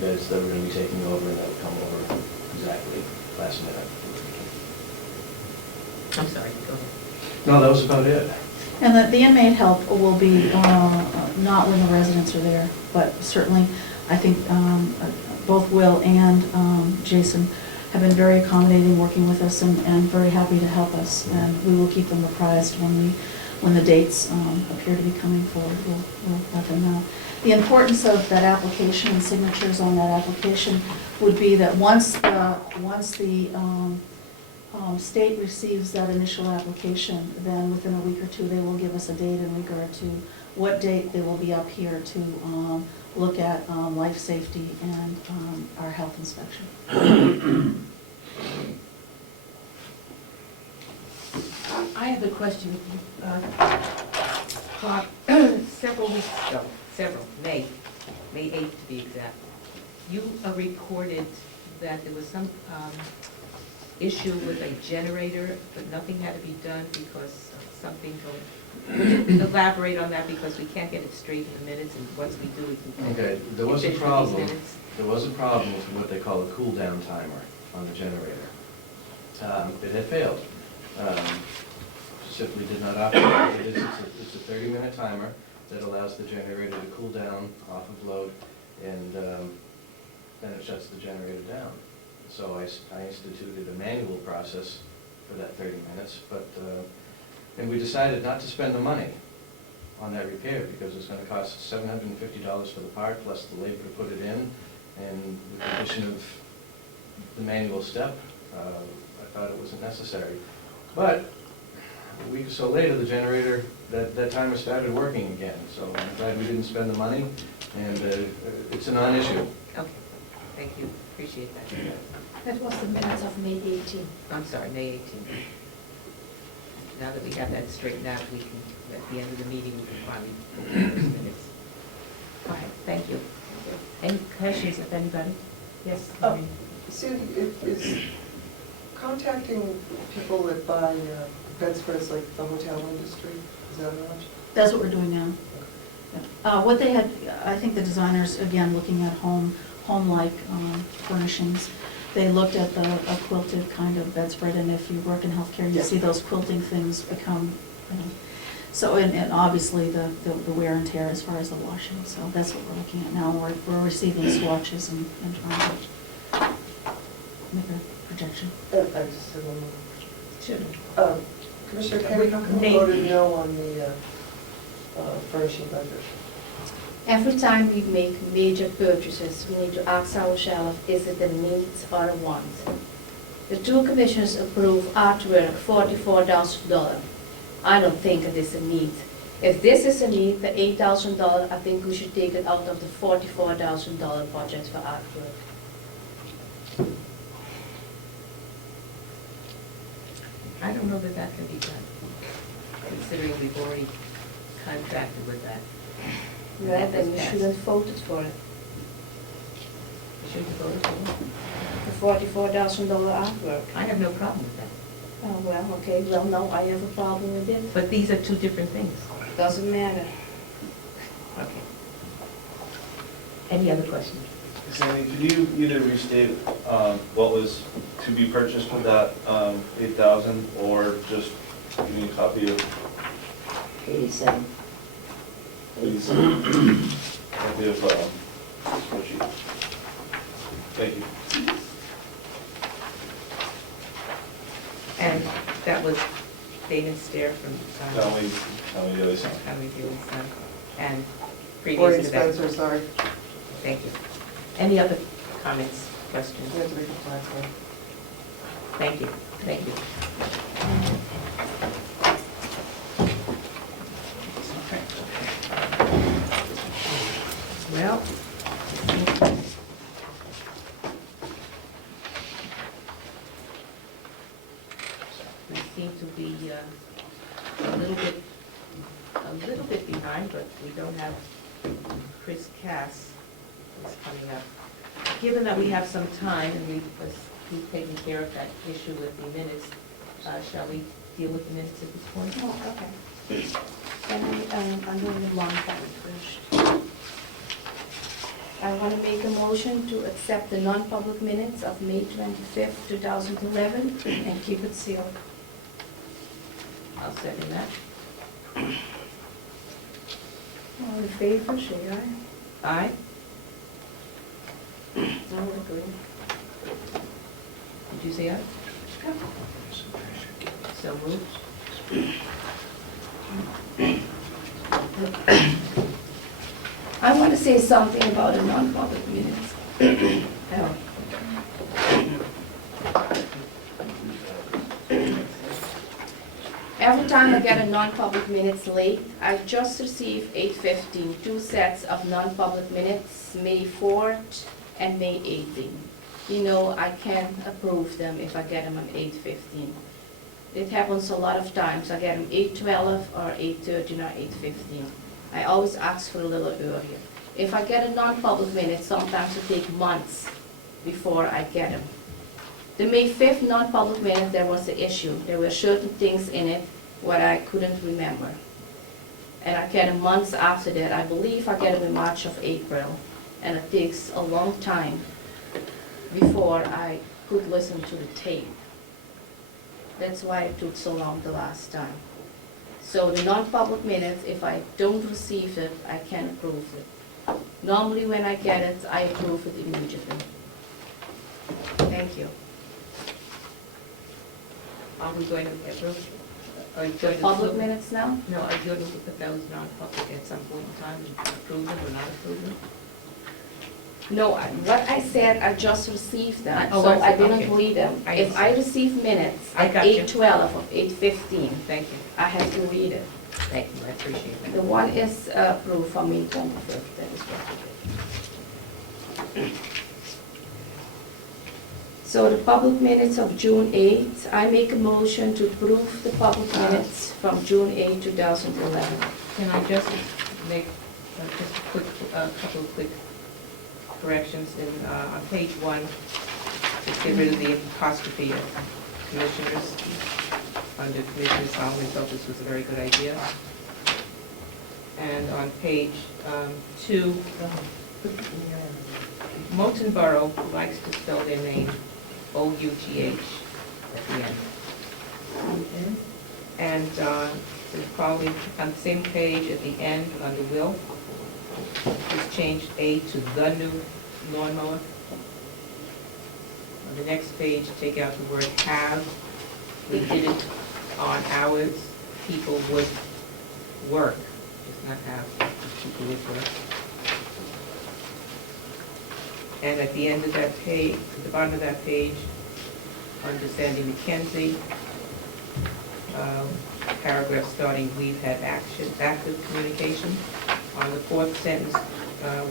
beds that were going to be taking over, and that would come over exactly last minute. I'm sorry, go ahead. No, that was about it. And the inmate help will be not when the residents are there, but certainly, I think both Will and Jason have been very accommodating, working with us, and very happy to help us. And we will keep them apprised when the dates appear to be coming forward. We'll let them know. The importance of that application and signatures on that application would be that once the state receives that initial application, then within a week or two, they will give us a date in regard to what date they will be up here to look at life safety and our health inspection. I have a question. Bob, several weeks ago, May 8th to be exact, you reported that there was some issue with a generator, but nothing had to be done because of something going. Would you elaborate on that, because we can't get it straight in the minutes, and once we do, we can. Okay, there was a finish with these problem. minutes. There was a problem with what they call a cool down timer on the generator. It had failed. Simply did not operate. It's a 30-minute timer that allows the generator to cool down off of load, and then it shuts the generator down. So I instituted a manual process for that 30 minutes, and we decided not to spend the money on that repair because it's going to cost $750 for the part plus the labor to put it in, and with the addition of the manual step, I thought it wasn't necessary. But a week or so later, the generator, that timer started working again, so I'm glad we didn't spend the money, and it's a non-issue. Okay, thank you, appreciate that. That was the minutes of May 18th. I'm sorry, May 18th. Now that we have that straightened out, we can, at the end of the meeting, we can finally go through those minutes. All right, thank you. Any questions, if anybody? Yes? Maureen? Sandy, is contacting people that buy bedspreads like the hotel industry, is that an option? That's what we're doing now. What they had, I think the designers, again, looking at home-like furnishings, they looked at a quilted kind of bedspread, and if you work in healthcare, you Yeah. see those quilting things become, so, and obviously the wear and tear as far as the washing, so that's what we're looking at now. We're receiving swatches and trying to make a projection. I just said one more. Sure. Commissioner Kenny, how come you voted no on the furnishing budget? Every time we make major purchases, we need to ask ourselves, is it the needs or the wants? The two commissioners approved artwork $44,000. I don't think it is a need. If this is a need, the $8,000, I think we should take it out of the $44,000 budget for artwork. I don't know that that can be done, considering we've already contracted with that. Well, then we shouldn't vote for it. We shouldn't vote for it. The $44,000 artwork. I have no problem with that. Oh, well, okay, well, no, I have a problem with it. But these are two different things. Doesn't matter. Okay. Any other questions? Sandy, could you either restate what was to be purchased with that 8,000, or just give me a copy of 87. please? Copy of spreadsheet. Thank you. And that was David Stair from Tell me the other side. County Dealing Son, and Maureen previous to that. Spencer, sorry. Thank you. Any other comments, questions? You have to make a flag sign. Thank you, thank you. Well, we seem to be a little bit behind, but we don't have Chris Cass is coming up. Given that we have some time and we've taken care of that issue with the minutes, shall we deal with the minutes at this point? Oh, okay. Then I'm doing the one thing first. I want to make a motion to accept the non-public minutes of May 25th, 2011, and keep it sealed. I'll second that. All in favor, say aye. Aye? All agree. Did you say aye? So moved. I want to say something about the non-public minutes. Oh. Every time I get a non-public minutes late, I just received 8:15, two sets of non-public minutes, May 4th and May 18th. You know, I can't approve them if I get them on 8:15. It happens a lot of times. I get them 8:12 or 8:13 or 8:15. I always ask for a little earlier. If I get a non-public minute, sometimes it takes months before I get them. The May 5th non-public minute, there was an issue. There were certain things in it what I couldn't remember. And I get them months after that. I believe I get them in March of April. And it takes a long time before I could listen to the tape. That's why it took so long the last time. So the non-public minutes, if I don't receive it, I can't approve it. Normally when I get it, I approve it immediately. Thank you. Are we going to approve? Are you going to Public approve? minutes now? No, are you going to look at those non-public at some point in time and approve them or not approve them? No, what I said, I just received them, Oh, so I see. I didn't Okay. read them. I If I understand. receive minutes I at got you. 8:12 or 8:15, Thank you. I have to read it. Thank you, I appreciate that. The one is approved for May 25th, that is what it is. So the public minutes of June 8th, I make a motion to approve the public minutes from June 8, 2011. Can I just make just a quick, couple of quick corrections on page 1, just get rid of the apostrophe of commissioners. Under commissioners, I always thought this was a very good idea. And on page 2, Moulton Borough likes to spell their name O-U-G-H at the end. And the following, on the same page at the end, under will, just change A to the new lawnmower. On the next page, take out the word have. We did it on hours, people would work, just not have, people would work. And at the end of that page, at the bottom of that page, under Sandy McKenzie, paragraph starting, we've had active communication. On the 4th sentence,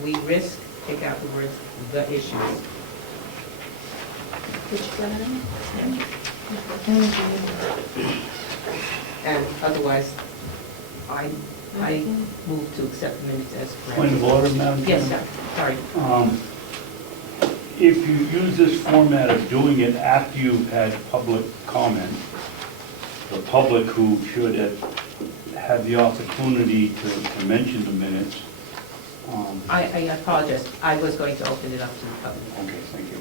we risk, take out the words, the issues. Which one? And otherwise, I move to accept the minutes as Point of correct. order, Madam Yes, Chairman? sir, sorry. If you use this format of doing it after you've had public comment, the public who should have had the opportunity to mention the minutes. I apologize, I was going to open it up to the public. Okay, thank you.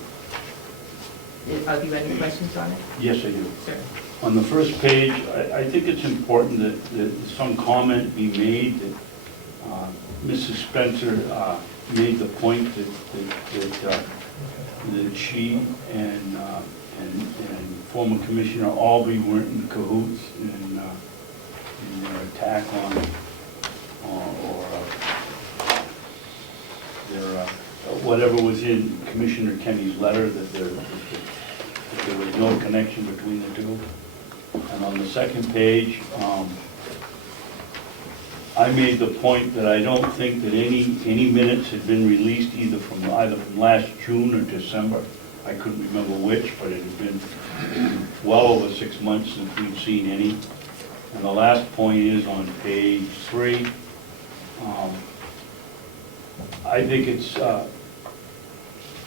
Are there any questions on it? Yes, I do. Sir. On the first page, I think it's important that some comment be made that Mrs. Spencer made the point that she and former Commissioner Albee weren't in cahoots in their attack on, or their, whatever was in Commissioner Kenny's letter, that there was no connection between the two. And on the second page, I made the point that I don't think that any minutes had been released either from last June or December. I couldn't remember which, but it had been well over 6 months since we'd seen any. And the last point is on page 3. I think it's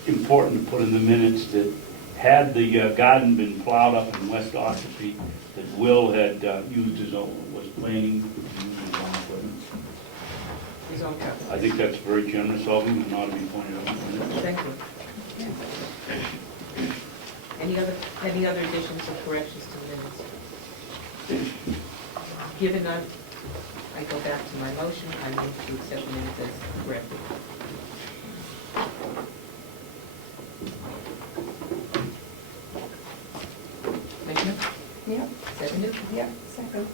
important to put in the minutes that had the garden been plowed up in West Ossipee, that Will had used his own, was planning to use his own equipment. His own company. I think that's very generous of him and ought to be pointed out in the minutes. Thank you. Any other additions or corrections to the minutes? Given none, I go back to my motion. I move to accept the minutes as corrected. Commissioner? Yep. Seconded? Yep, second.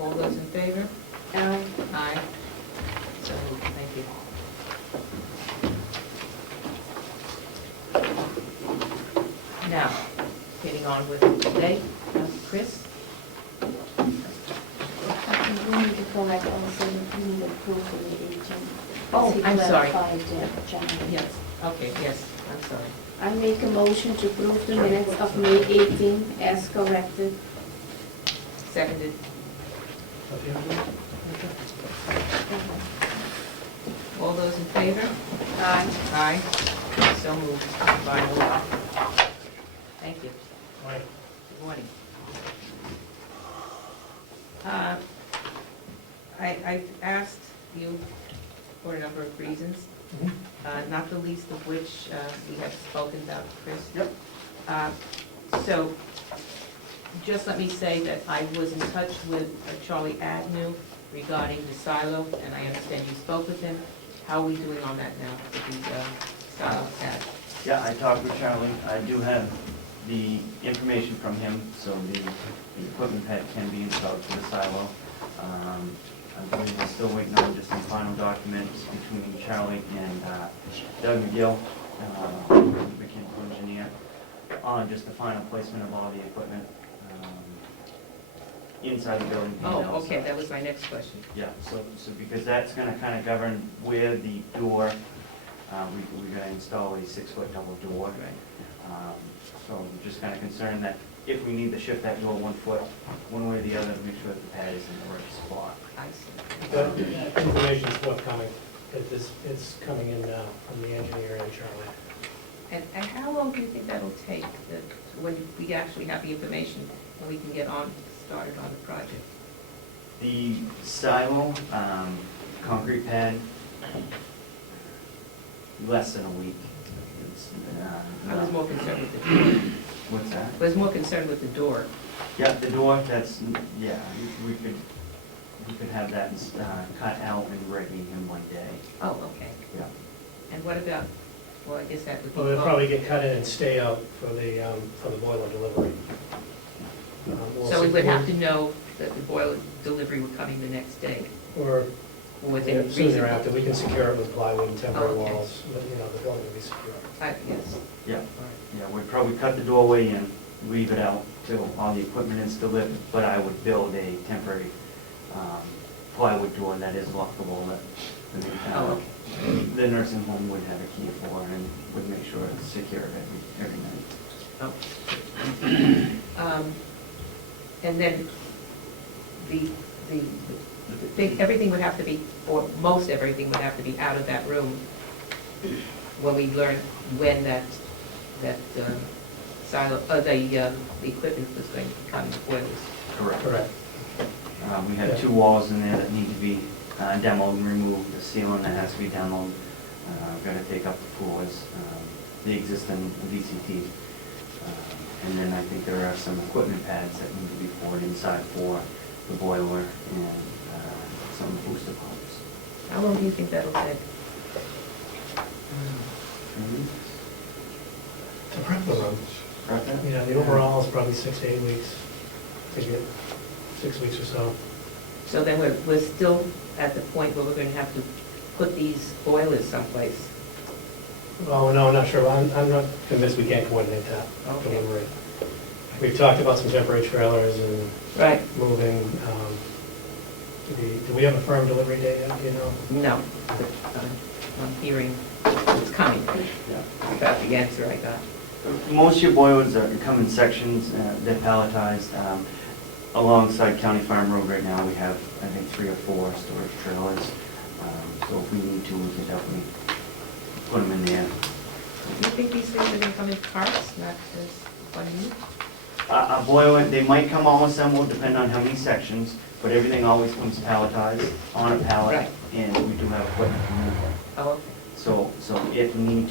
All those in favor? Aye. Aye. So moved. Thank you. Now, getting on with today, Chris? We need to correct also, we need approval from the agent. Oh, He I'm sorry. clarified the January. Yes, okay, yes, I'm sorry. I make a motion to approve the minutes of May 18 as corrected. Seconded. All those in favor? Aye. Aye. So moved. By law. Thank you. Good morning. I've asked you for a number of reasons, not the least of which we have spoken about, Chris. Yep. So, just let me say that I was in touch with Charlie Agnew regarding the silo, and I understand you spoke with him. How are we doing on that now, with the silo pad? Yeah, I talked with Charlie. I do have the information from him, so the equipment pad can be installed to the silo. I believe we're still waiting on just some final documents between Charlie and Doug McGill, mechanical engineer, on just the final placement of all the equipment inside the building. and Oh, outside. okay, that was my next question. Yeah, so because that's gonna kind of govern where the door, we're gonna install a 6-foot double door. So we're just kind of concerned that if we need to shift that door 1 foot, one way or the other, to make sure that the pad is in the right spot. I see. The information's forthcoming. It's coming in now from the engineer and Charlie. And how long do you think that'll take, when we actually have the information, and we can get started on the project? The silo, concrete pad, less than a week. It's, I was more concerned with the door. What's that? I was more concerned with the door. Yeah, the door, that's, yeah, we could have that cut out and ready in 1 day. Oh, okay. Yeah. And what about, well, I guess that would be. Well, they'll probably get cut in and stay out for the boiler delivery. So we would have to know that the boiler delivery would come in the next day, Or or within soon reason. thereafter, we can secure it with plywood and temporary Oh, okay. walls, but, the building will be secure. Yes. Yeah, All right. yeah, we'd probably cut the doorway in, leave it out till all the equipment is delivered, but I would build a temporary plywood door that is lockable that Oh, the nursing home would have a key for and would make sure it's secure every night. Oh. And then everything would have to be, or most everything would have to be out of that room when we learn when that silo, the equipment was going to become boilers. Correct. We have 2 walls in there that need to be demoed and removed, the ceiling that has to be demoed. We're gonna take up the floors, the existing VCT. And then I think there are some equipment pads that need to be poured inside for the boiler and some booster pumps. How long do you think that'll take? To prep the room. Correct that? The overall is probably 6 to 8 weeks to get 6 weeks or so. So then we're still at the point where we're going to have to put these boilers someplace. Oh, no, I'm not sure. I'm not convinced we can't coordinate that Okay. delivery. We've talked about some temporary trailers and Right. moving. Do we have a firm delivery date yet, do you know? No, but I'm hearing it's coming. Yeah. About the answer I got. Most of your boilers come in sections, they're palletized. Alongside County Farm Road right now, we have, I think, 3 or 4 storage trailers. So if we need to, we can definitely put them in there. Do you think these things are going to come in parts, not as one unit? A boiler, they might come all assembled, depending on how many sections, but everything always comes palletized on a pallet, Right. and we do have equipment to move them. Oh, okay. So if need